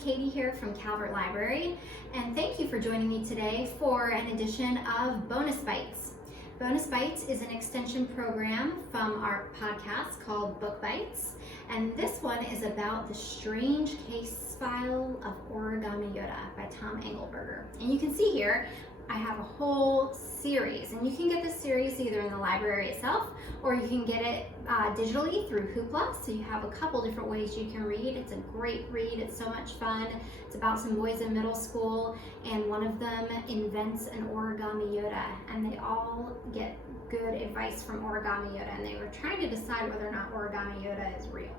Katie here from Calvert Library, and thank you for joining me today for an edition of Bonus Bites. Bonus Bites is an extension program from our podcast called Book Bites, and this one is about the strange case file of Origami Yoda by Tom Angleberger. And you can see here, I have a whole series, and you can get this series either in the library itself or you can get it digitally through Hoopla. So you have a couple different ways you can read. It's a great read. It's so much fun. It's about some boys in middle school, and one of them invents an Origami Yoda, and they all get good advice from Origami Yoda, and they were trying to decide whether or not Origami Yoda is real.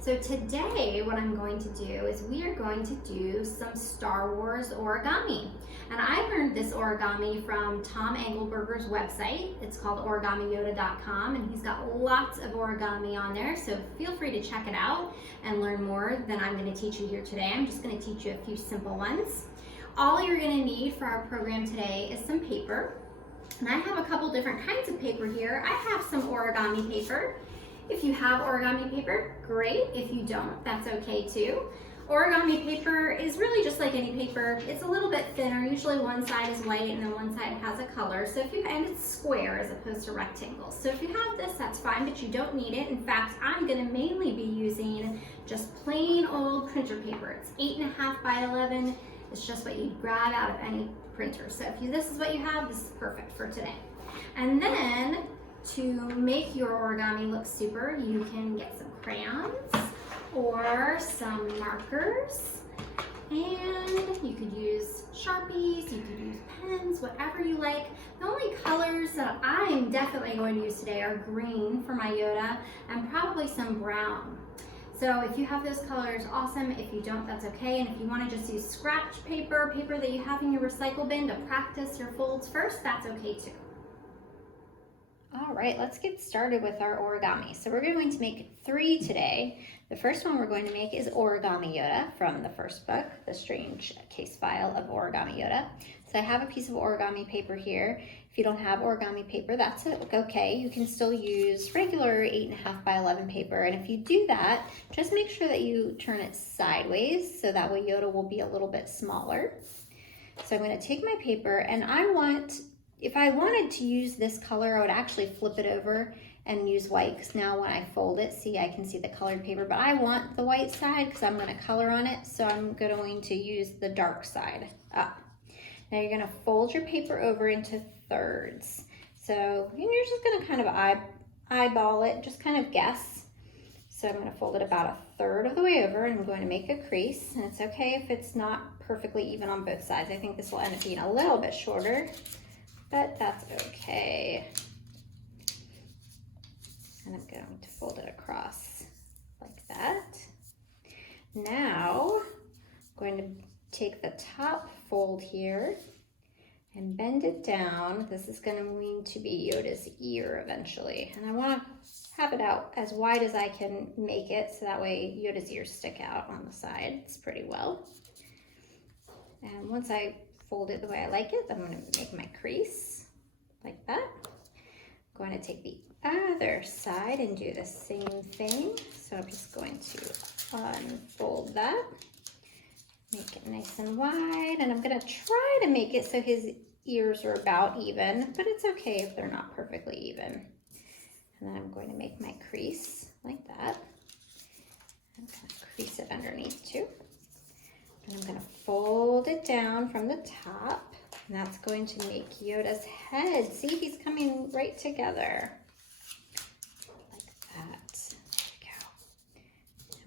So today what I'm going to do is we are going to do some Star Wars origami. And I learned this origami from Tom Angleberger's website. It's called OrigamiYoda.com, and he's got lots of origami on there, so feel free to check it out and learn more than I'm going to teach you here today. I'm just going to teach you a few simple ones. All you're going to need for our program today is some paper. And I have a couple different kinds of paper here. I have some origami paper. If you have origami paper, great. If you don't, that's okay too. Origami paper is really just like any paper. It's a little bit thinner. Usually one side is white and then one side has a color. And it's square as opposed to rectangles. So if you have this, that's fine, but you don't need it. In fact, I'm gonna mainly be using just plain old printer paper. It's 8.5 by 11. It's just what you'd grab out of any printer. So if this is what you have, this is perfect for today. And then, to make your origami look super, you can get some crayons or some markers, and you could use Sharpies, you could use pens, whatever you like. The only colors that I'm definitely going to use today are green for my Yoda and probably some brown. So if you have those colors, awesome. If you don't, that's okay. And if you want to just use scratch paper, paper that you have in your recycle bin to practice your folds first, that's okay too. All right, let's get started with our origami. So we're going to make 3 today. The first one we're going to make is Origami Yoda from the first book, The Strange Case File of Origami Yoda. So I have a piece of origami paper here. If you don't have origami paper, that's okay. You can still use regular 8.5 by 11 paper. And if you do that, just make sure that you turn it sideways so that way Yoda will be a little bit smaller. So I'm going to take my paper, and if I wanted to use this color, I would actually flip it over and use white, because now when I fold it, see, I can see the colored paper, but I want the white side because I'm going to color on it, so I'm going to use the dark side up. Now you're going to fold your paper over into thirds. So you're just going to kind of eyeball it, just kind of guess. So I'm going to fold it about 1/3 of the way over, and I'm going to make a crease, and it's okay if it's not perfectly even on both sides. I think this will end up being a little bit shorter, but that's okay. And I'm going to fold it across like that. Now, I'm going to take the top fold here and bend it down. This is going to mean to be Yoda's ear eventually. And I want to have it out as wide as I can make it, so that way Yoda's ears stick out on the sides pretty well. And once I fold it the way I like it, I'm going to make my crease like that. I'm going to take the other side and do the same thing. So I'm just going to unfold that, make it nice and wide, and I'm going to try to make it so his ears are about even, but it's okay if they're not perfectly even. And then I'm going to make my crease like that. I'm going to crease it underneath too. And I'm going to fold it down from the top, and that's going to make Yoda's head. See, he's coming right together. Like that. There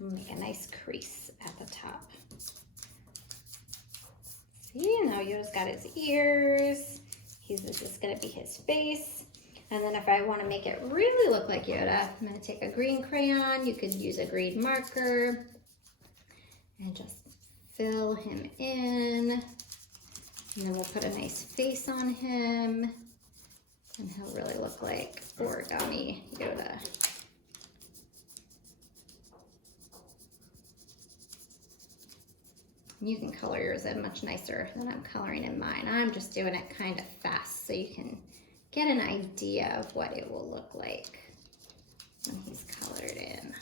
we go. And make a nice crease at the top. See, now Yoda's got his ears. This is going to be his face. And then if I want to make it really look like Yoda, I'm going to take a green crayon. You could use a green marker and just fill him in, and then we'll put a nice face on him, and he'll really look like Origami Yoda. You can color yours in much nicer than I'm coloring in mine. I'm just doing it kind of fast so you can get an idea of what it will look like when he's colored in.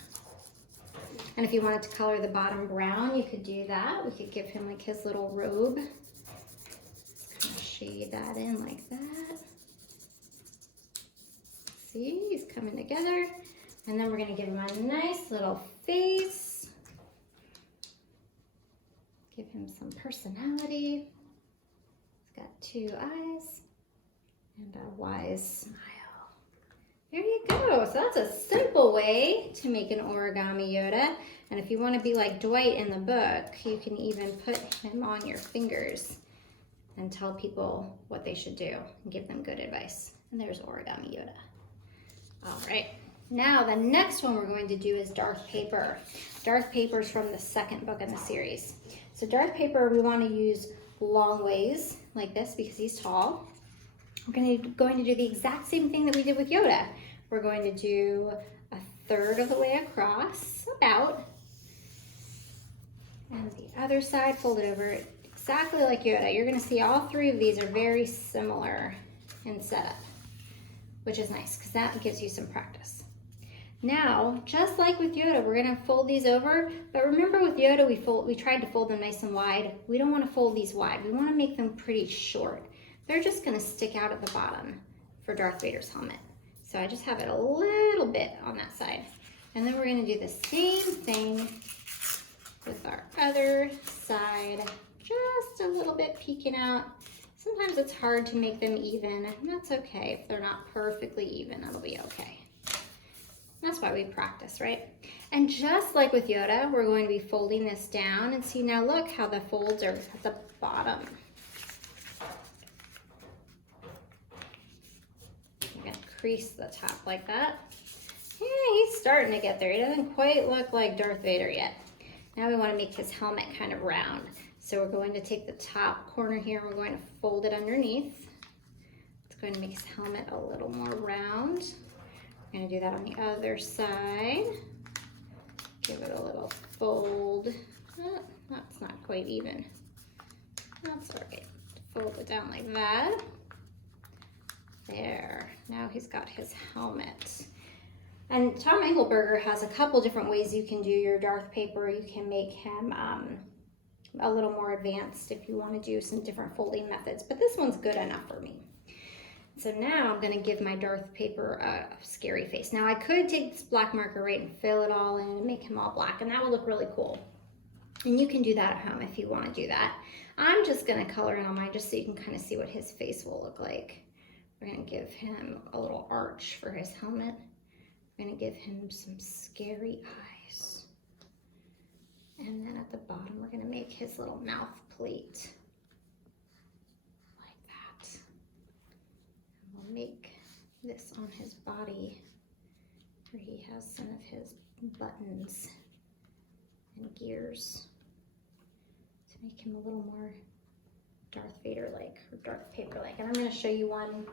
And if you wanted to color the bottom brown, you could do that. We could give him like his little robe. Just kind of shade that in like that. See, he's coming together. And then we're gonna give him a nice little face. Give him some personality. He's got 2 eyes and a wise smile. There you go. So that's a simple way to make an origami Yoda. And if you want to be like Dwight in the book, you can even put him on your fingers and tell people what they should do and give them good advice. And there's Origami Yoda. All right. Now the next one we're going to do is Darth Paper. Darth Paper is from the second book in the series. So Darth Paper, we want to use long ways like this because he's tall. We're going to do the exact same thing that we did with Yoda. We're going to do 1/3 of the way across, about, and the other side, fold it over exactly like Yoda. You're going to see all 3 of these are very similar in setup, which is nice because that gives you some practice. Now, just like with Yoda, we're going to fold these over, but remember with Yoda, we tried to fold them nice and wide. We don't want to fold these wide. We want to make them pretty short. They're just going to stick out at the bottom for Darth Vader's helmet. So I just have it a little bit on that side. And then we're going to do the same thing with our other side, just a little bit peeking out. Sometimes it's hard to make them even, and that's okay. If they're not perfectly even, that'll be okay. That's why we practice, right? And just like with Yoda, we're going to be folding this down, and see now look how the folds are at the bottom. You're gonna crease the top like that. Yeah, he's starting to get there. He doesn't quite look like Darth Vader yet. Now we want to make his helmet kind of round. So we're going to take the top corner here and we're going to fold it underneath. It's going to make his helmet a little more round. We're going to do that on the other side. Give it a little fold. Oh, that's not quite even. That's all right. Fold it down like that. There. Now he's got his helmet. And Tom Angleberger has a couple different ways you can do your Darth Paper. You can make him a little more advanced if you want to do some different folding methods, but this one's good enough for me. So now I'm going to give my Darth Paper a scary face. Now I could take this black marker right and fill it all in and make him all black, and that would look really cool. And you can do that at home if you want to do that. I'm just going to color in on mine just so you can kind of see what his face will look like. We're going to give him a little arch for his helmet. We're going to give him some scary eyes. And then at the bottom, we're going to make his little mouth plate like that. And we'll make this on his body where he has some of his buttons and gears to make him a little more Darth Vader-like or Darth Paper-like. And I'm going to show you one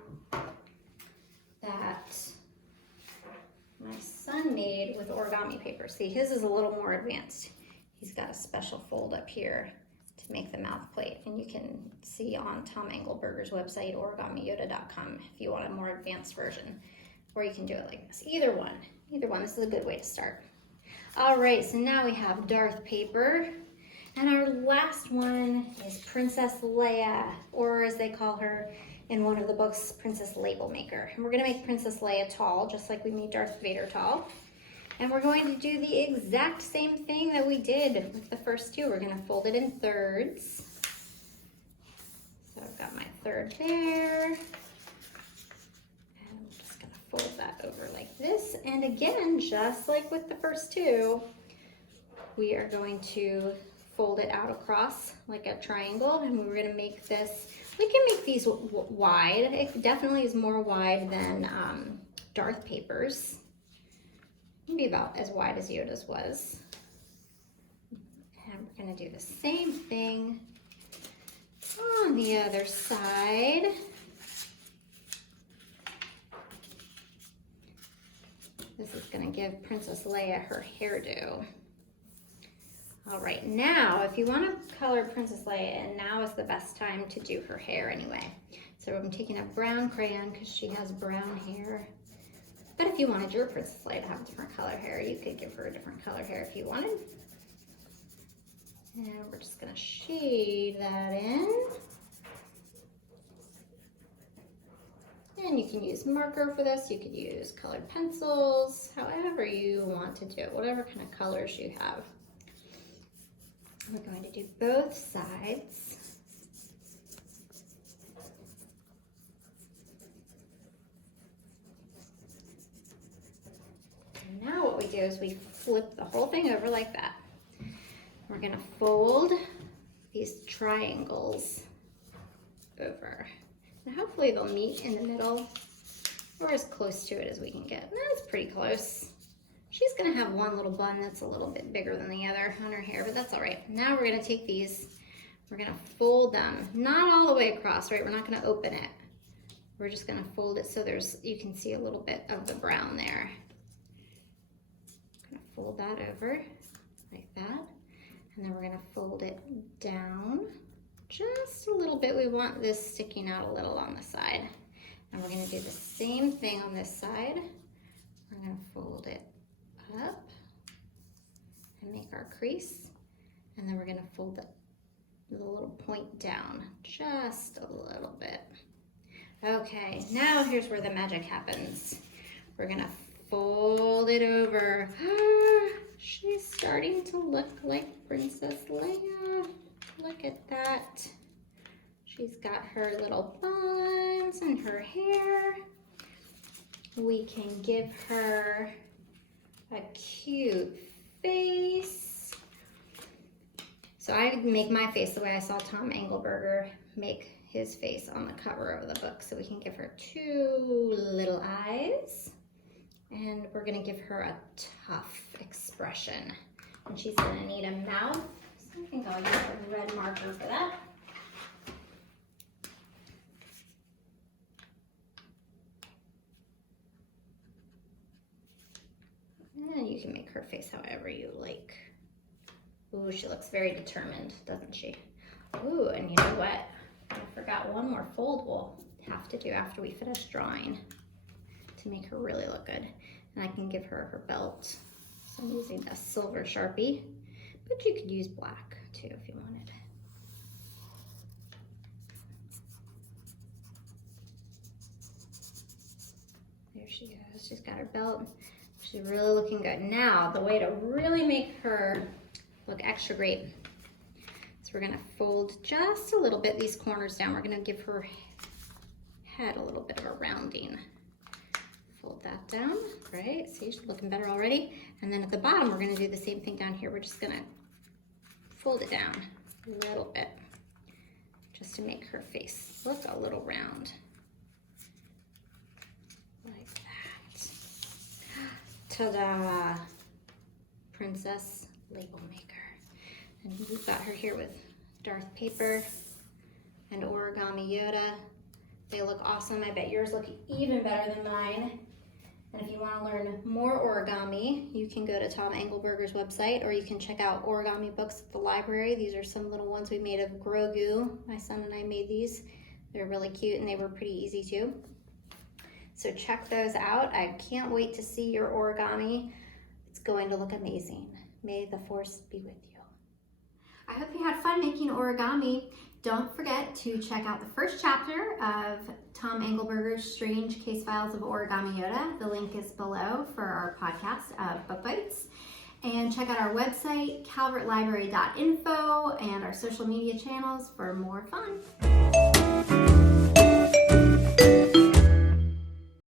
that my son made with origami paper. See, his is a little more advanced. He's got a special fold up here to make the mouth plate. And you can see on Tom Angleberger's website, origamiyoda.com, if you want a more advanced version. Or you can do it like this. Either one. This is a good way to start. All right, so now we have Darth Paper. And our last one is Princess Leia, or as they call her in one of the books, Princess Label Maker. And we're going to make Princess Leia tall, just like we made Darth Vader tall. And we're going to do the exact same thing that we did with the first two. We're going to fold it in thirds. So I've got my third there. And I'm just going to fold that over like this. And again, just like with the first two, we are going to fold it out across like a triangle. And we're going to make this, we can make these wide. It definitely is more wide than Darth Paper's. Maybe about as wide as Yoda's was. And we're going to do the same thing on the other side. This is going to give Princess Leia her hairdo. All right, now if you want to color Princess Leia, and now is the best time to do her hair anyway. So I'm taking a brown crayon because she has brown hair. But if you wanted your Princess Leia to have a different color hair, you could give her a different color hair if you wanted. And we're just gonna shade that in. And you can use marker for this, you could use colored pencils, however you want to do it, whatever kind of colors you have. We're going to do both sides. And now what we do is we flip the whole thing over like that. We're gonna fold these triangles over. And hopefully they'll meet in the middle or as close to it as we can get. That's pretty close. She's gonna have one little bun that's a little bit bigger than the other on her hair, but that's all right. Now we're gonna take these, we're gonna fold them, not all the way across, right? We're not gonna open it. We're just gonna fold it so you can see a little bit of the brown there. Gonna fold that over like that. And then we're gonna fold it down just a little bit. We want this sticking out a little on the side. And we're gonna do the same thing on this side. We're gonna fold it up and make our crease. And then we're gonna fold the little point down just a little bit. Okay, now here's where the magic happens. We're gonna fold it over. She's starting to look like Princess Leia. Look at that. She's got her little buns and her hair. We can give her a cute face. So I make my face the way I saw Tom Angleberger make his face on the cover of the book. So we can give her 2 little eyes. And we're gonna give her a tough expression. And she's gonna need a mouth. So I think I'll use a red marker for that. And you can make her face however you like. Ooh, she looks very determined, doesn't she? Ooh, and you know what? I forgot one more fold we'll have to do after we finish drawing to make her really look good. And I can give her her belt. So I'm using a silver Sharpie, but you could use black too if you wanted. There she goes, she's got her belt. She's really looking good. Now, the way to really make her look extra great is we're gonna fold just a little bit these corners down. We're gonna give her head a little bit of a rounding. Fold that down, right? See, she's looking better already. And then at the bottom, we're gonna do the same thing down here. We're just gonna fold it down a little bit just to make her face look a little round. Like that. Ta-da! Princess Label Maker. And we've got her here with Darth paper and Origami Yoda. They look awesome. I bet yours look even better than mine. And if you want to learn more origami, you can go to Tom Angleberger's website, or you can check out origami books at the library. These are some little ones we made of Grogu. My son and I made these. They're really cute and they were pretty easy too. So check those out. I can't wait to see your origami. It's going to look amazing. May the force be with you. I hope you had fun making origami. Don't forget to check out the first chapter of Tom Angleberger's Strange Case Files of Origami Yoda. The link is below for our podcast of Book Bites. And check out our website, calvertlibrary.info, and our social media channels for more fun.